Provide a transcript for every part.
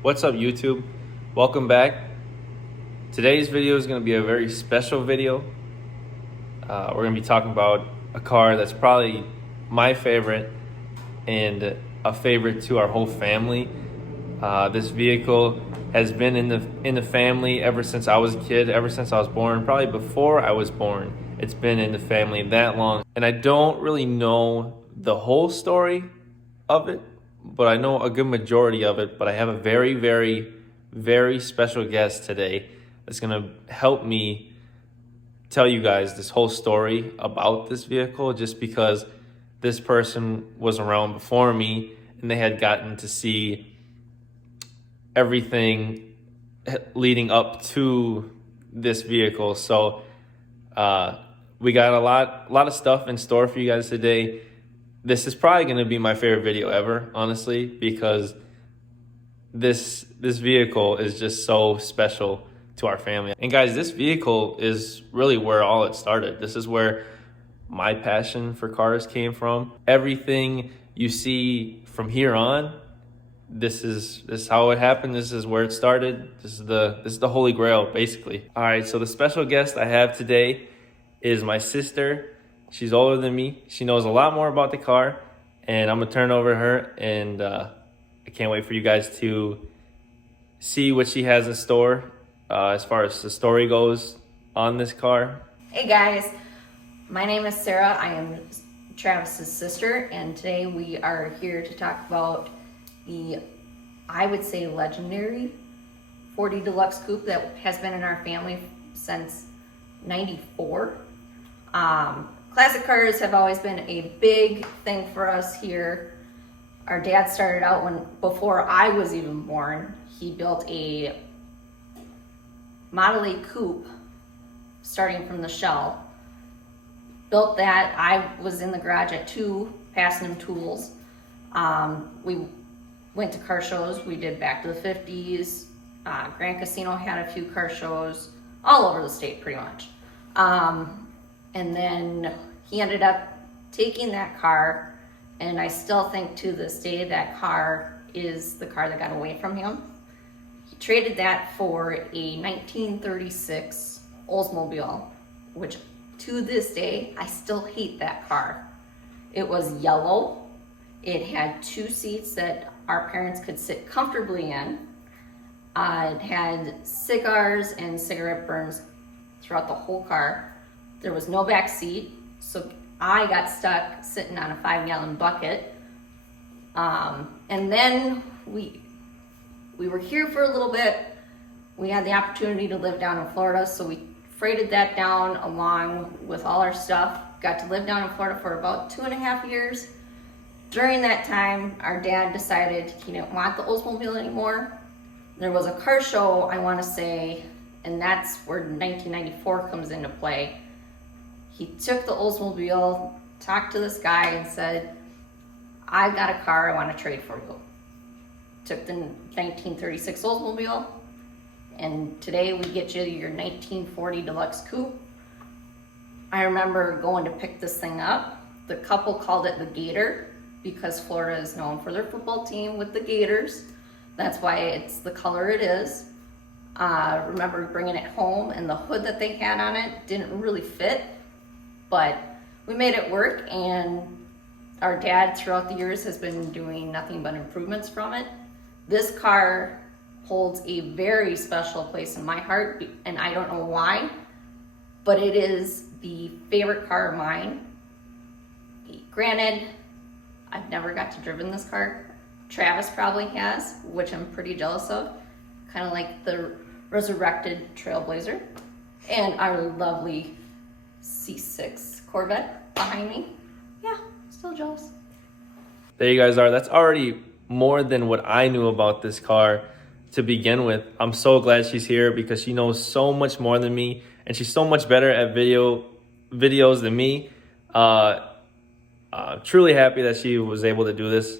What's up, YouTube? Welcome back. Today's video is going to be a very special video. We're going to be talking about a car that's probably my favorite and a favorite to our whole family. This vehicle has been in the family ever since I was a kid, ever since I was born, probably before I was born. It's been in the family that long, and I don't really know the whole story of it, but I know a good majority of it. But I have a very, very, very special guest today that's gonna help me tell you guys this whole story about this vehicle, just because this person was around before me and they had gotten to see everything leading up to this vehicle. So we got a lot of stuff in store for you guys today. This is probably going to be my favorite video ever, honestly, because this vehicle is just so special to our family. And guys, this vehicle is really where all it started. This is where my passion for cars came from. Everything you see from here on, this is how it happened. This is where it started. This is the holy grail, basically. All right, so the special guest I have today is my sister. She's older than me. She knows a lot more about the car, and I'm gonna turn it over to her, and I can't wait for you guys to see what she has in store as far as the story goes on this car. Hey guys, my name is Sarah. I am Travis's sister, and today we are here to talk about the, I would say, legendary 40 Deluxe Coupe that has been in our family since '94. Classic cars have always been a big thing for us here. Our dad started out before I was even born. He built a Model A Coupe starting from the shell. Built that. I was in the garage at 2, passing him tools. We went to car shows. We did Back to the 50s. Grand Casino had a few car shows all over the state, pretty much. And then he ended up taking that car, and I still think to this day that car is the car that got away from him. He traded that for a 1936 Oldsmobile, which to this day, I still hate that car. It was yellow. It had 2 seats that our parents could sit comfortably in. It had cigars and cigarette burns throughout the whole car. There was no back seat, so I got stuck sitting on a 5-gallon bucket. And then we were here for a little bit. We had the opportunity to live down in Florida, so we freighted that down along with all our stuff. Got to live down in Florida for about 2.5 years. During that time, our dad decided he didn't want the Oldsmobile anymore. There was a car show, I want to say, and that's where 1994 comes into play. He took the Oldsmobile, talked to this guy and said, "I've got a car I want to trade for you." Took the 1936 Oldsmobile, and today we get you your 1940 Deluxe Coupe. I remember going to pick this thing up. The couple called it the Gator because Florida is known for their football team with the Gators. That's why it's the color it is. Remember bringing it home, and the hood that they had on it didn't really fit, but we made it work, and our dad throughout the years has been doing nothing but improvements from it. This car holds a very special place in my heart, and I don't know why, but it is the favorite car of mine. Granted, I've never got to driven this car. Travis probably has, which I'm pretty jealous of. Kind of like the resurrected Trailblazer. And our lovely C6 Corvette behind me. Yeah, still jealous. There you guys are. That's already more than what I knew about this car to begin with. I'm so glad she's here because she knows so much more than me, and she's so much better at videos than me. Truly happy that she was able to do this.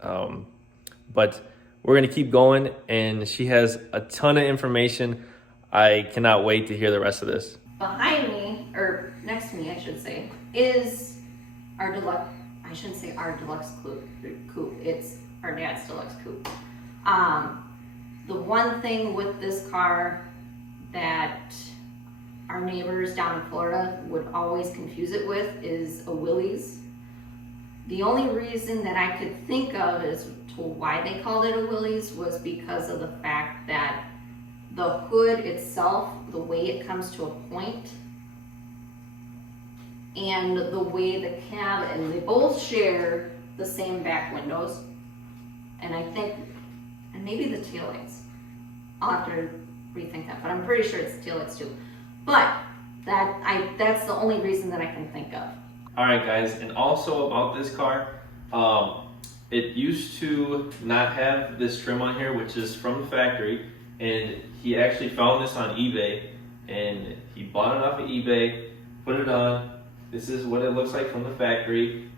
But we're gonna keep going, and she has a ton of information. I cannot wait to hear the rest of this. Behind me, or next to me, I should say, is our deluxe. I shouldn't say our deluxe coupe. It's our dad's deluxe coupe. one thing with this car that our neighbors down in Florida would always confuse it with is a Willys. The only reason that I could think of as to why they called it a Willys was because of the fact that the hood itself, the way it comes to a point, and the way the cab, and they both share the same back windows, and I think, and maybe the taillights. I'll have to rethink that, but I'm pretty sure it's taillights too. But that's the only reason that I can think of. All right, guys, and also about this car, it used to not have this trim on here, which is from the factory, and he actually found this on eBay, and he bought it off of eBay, put it on. This is what it looks like from the factory.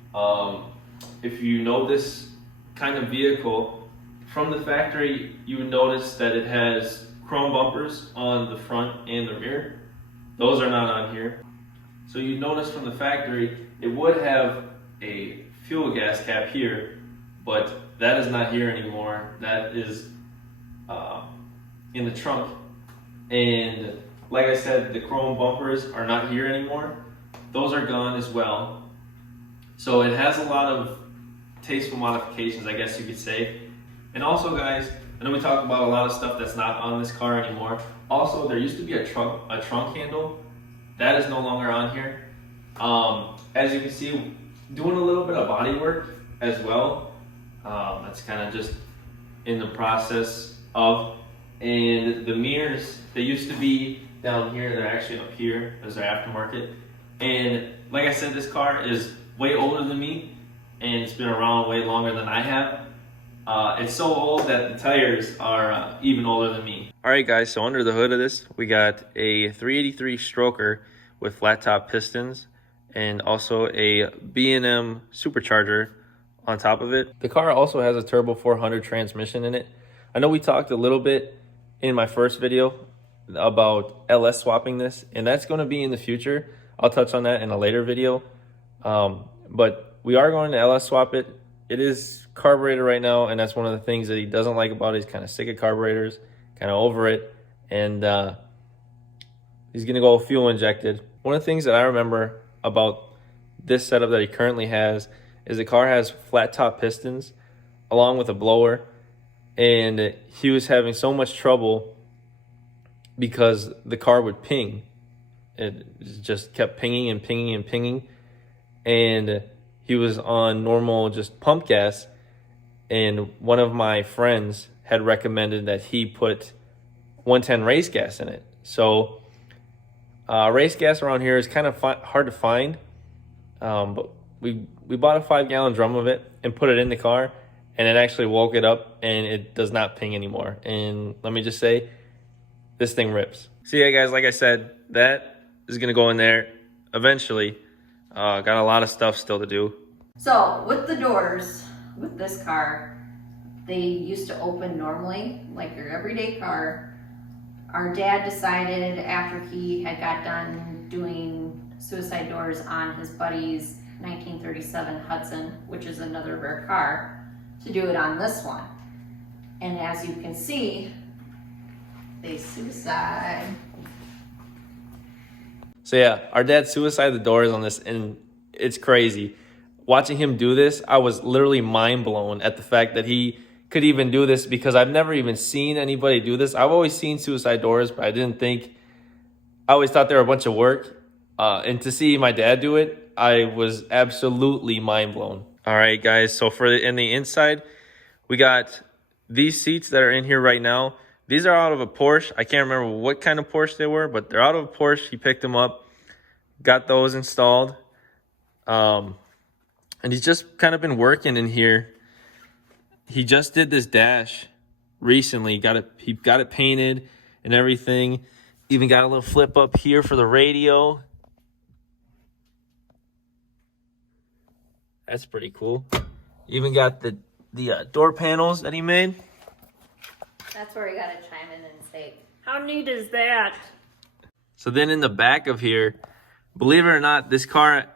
If you know this kind of vehicle from the factory, you would notice that it has chrome bumpers on the front and the rear. Those are not on here. So you notice from the factory, it would have a fuel gas cap here, but that is not here anymore. That is in the trunk. And like I said, the chrome bumpers are not here anymore. Those are gone as well. So it has a lot of tasteful modifications, I guess you could say. And also, guys, I know we talked about a lot of stuff that's not on this car anymore. Also, there used to be a trunk handle. That is no longer on here. As you can see, doing a little bit of body work as well. That's kind of just in the process of. And the mirrors, they used to be down here. They're actually up here as their aftermarket. And like I said, this car is way older than me, and it's been around way longer than I have. It's so old that the tires are even older than me. All right, guys, so under the hood of this, we got a 383 stroker with flat top pistons and also a B&M supercharger on top of it. The car also has a turbo 400 transmission in it. I know we talked a little bit in my first video about LS swapping this, and that's going to be in the future. I'll touch on that in a later video. But we are going to LS swap it. It is carburetor right now, and that's one of the things that he doesn't like about it. He's kind of sick of carburetors, kind of over it, and he's going to go fuel injected. One of the things that I remember about this setup that he currently has is the car has flat top pistons along with a blower, and he was having so much trouble because the car would ping. It just kept pinging and pinging and pinging, and he was on normal just pump gas, and one of my friends had recommended that he put 110 race gas in it. So race gas around here is kind of hard to find, but we bought a 5-gallon drum of it and put it in the car, and it actually woke it up, and it does not ping anymore. And let me just say, this thing rips. So yeah, guys, like I said, that is going to go in there eventually. Got a lot of stuff still to do. So with the doors, with this car, they used to open normally, like your everyday car. Our dad decided after he had got done doing suicide doors on his buddy's 1937 Hudson, which is another rare car, to do it on this one. And as you can see, they suicide. So yeah, our dad suicided the doors on this, and it's crazy. Watching him do this, I was literally mind blown at the fact that he could even do this, because I've never even seen anybody do this. I've always seen suicide doors, but I always thought they were a bunch of work. And to see my dad do it, I was absolutely mind blown. All right, guys, so in the inside, we got these seats that are in here right now. These are out of a Porsche. I can't remember what kind of Porsche they were, but they're out of a Porsche. He picked them up, got those installed. And he's just kind of been working in here. He just did this dash recently. He got it painted and everything. Even got a little flip up here for the radio. That's pretty cool. Even got the door panels that he made. That's where you gotta chime in and say, How neat is that? So then in the back of here, believe it or not, this car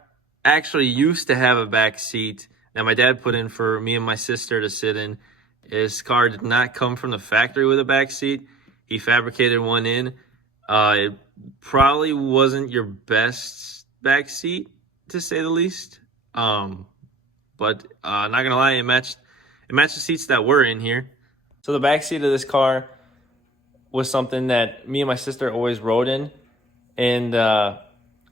actually used to have a back seat that my dad put in for me and my sister to sit in. His car did not come from the factory with a back seat. He fabricated one in. It probably wasn't your best back seat, to say the least. But not gonna lie, it matched the seats that were in here. So the back seat of this car was something that me and my sister always rode in, and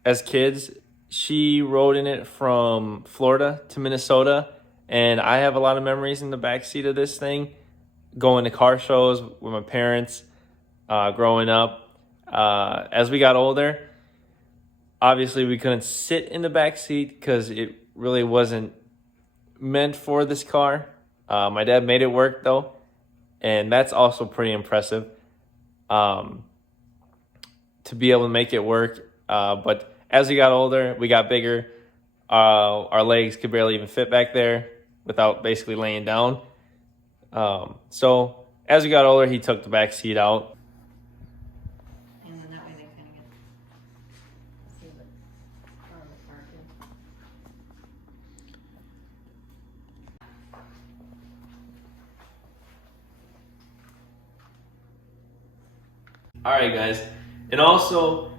as kids, she rode in it from Florida to Minnesota, and I have a lot of memories in the back seat of this thing, going to car shows with my parents, growing up. As we got older, obviously we couldn't sit in the back seat because it really wasn't meant for this car. My dad made it work though, and that's also pretty impressive, to be able to make it work. But as we got older, we got bigger. Our legs could barely even fit back there without basically laying down. So as we got older, he took the back seat out. And then that way they kind of get to see the car in the car too. All right, guys. And also,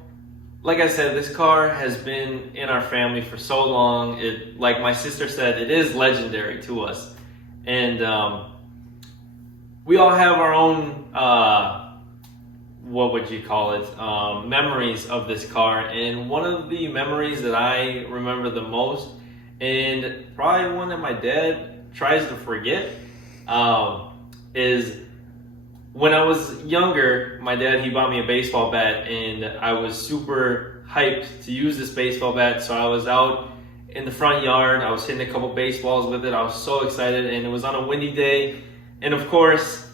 like I said, this car has been in our family for so long. It, like my sister said, it is legendary to us. And we all have our own, what would you call it, memories of this car. And one of the memories that I remember the most, and probably one that my dad tries to forget, is when I was younger. My dad, he bought me a baseball bat, and I was super hyped to use this baseball bat. So I was out in the front yard. I was hitting a couple baseballs with it. I was so excited, and it was on a windy day. And of course,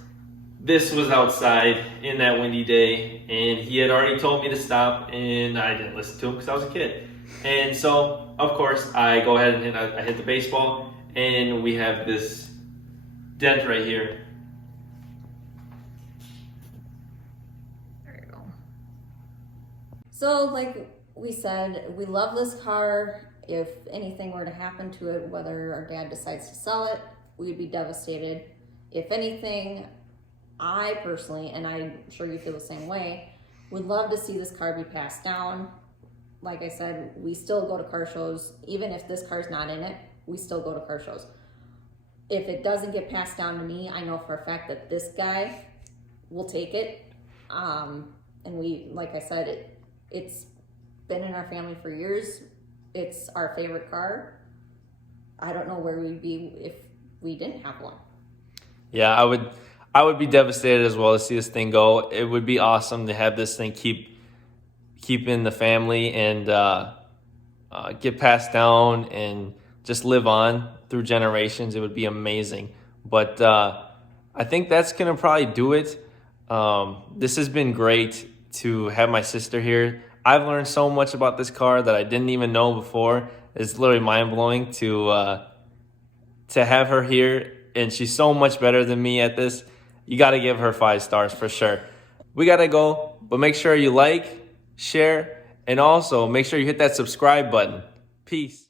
this was outside in that windy day, and he had already told me to stop, and I didn't listen to him because I was a kid. And so, of course, I go ahead and I hit the baseball, and we have this dent right here. So, like we said, we love this car. If anything were to happen to it, whether our dad decides to sell it, we'd be devastated. If anything, I personally, and I'm sure you feel the same way, would love to see this car be passed down. Like I said, we still go to car shows. Even if this car's not in it, we still go to car shows. If it doesn't get passed down to me, I know for a fact that this guy will take it. And we, like I said, it's been in our family for years. It's our favorite car. I don't know where we'd be if we didn't have one. Yeah, I would be devastated as well to see this thing go. It would be awesome to have this thing keep in the family and get passed down and just live on through generations. It would be amazing. But I think that's gonna probably do it. This has been great to have my sister here. I've learned so much about this car that I didn't even know before. It's literally mind-blowing to have her here, and she's so much better than me at this. You got to give her 5 stars for sure. We got to go, but make sure you like, share, and also make sure you hit that subscribe button. Peace.